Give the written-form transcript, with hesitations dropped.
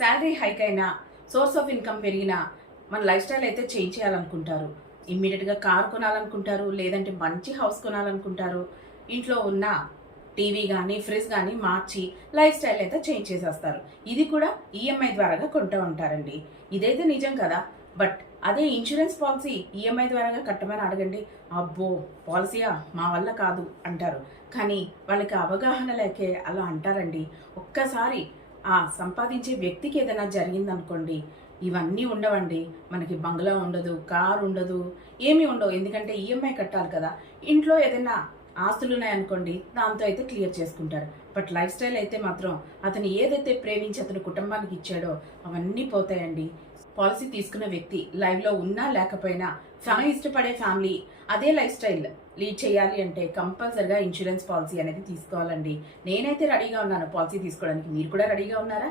Salary hike అయినా, source of income పెరిగినా మన లైఫ్ స్టైల్ అయితే చేంజ్ చేయాలనుకుంటారు. ఇమ్మీడియట్గా కార్ కొనాలనుకుంటారు, లేదంటే మంచి హౌస్ కొనాలనుకుంటారు. ఇంట్లో ఉన్న టీవీ కానీ ఫ్రిడ్జ్ కానీ మార్చి లైఫ్ స్టైల్ అయితే చేంజ్ చేసేస్తారు. ఇది కూడా ఈఎంఐ ద్వారాగా కొంటూ ఉంటారండి. ఇదైతే నిజం కదా. బట్ అదే ఇన్సూరెన్స్ పాలసీ ఈఎంఐ ద్వారాగా కట్టమని అడగండి, అబ్బో పాలసీయా మా వల్ల కాదు అంటారు. కానీ వాళ్ళకి అవగాహన లేకే అలా అంటారండి. ఒక్కసారి ఆ సంపాదించే వ్యక్తికి ఏదైనా జరిగిందనుకోండి, ఇవన్నీ ఉండవండి. మనకి బంగ్లా ఉండదు, కార్ ఉండదు, ఏమీ ఉండవు. ఎందుకంటే ఈఎంఐ కట్టాలి కదా. ఇంట్లో ఏదైనా ఆస్తులు ఉన్నాయనుకోండి, దాంతో అయితే క్లియర్ చేసుకుంటారు. బట్ లైఫ్ స్టైల్ అయితే మాత్రం అతను ఏదైతే ప్రేమించి అతని కుటుంబానికి ఇచ్చాడో అవన్నీ పోతాయండి. పాలసీ తీసుకున్న వ్యక్తి లైవ్లో ఉన్నా లేకపోయినా ఫ్యామిలీ ఇష్టపడే ఫ్యామిలీ అదే లైఫ్ స్టైల్ లీడ్ చేయాలి అంటే కంపల్సరిగా ఇన్సూరెన్స్ పాలసీ అనేది తీసుకోవాలండి. నేనైతే రెడీగా ఉన్నాను పాలసీ తీసుకోవడానికి. మీరు కూడా రెడీగా ఉన్నారా?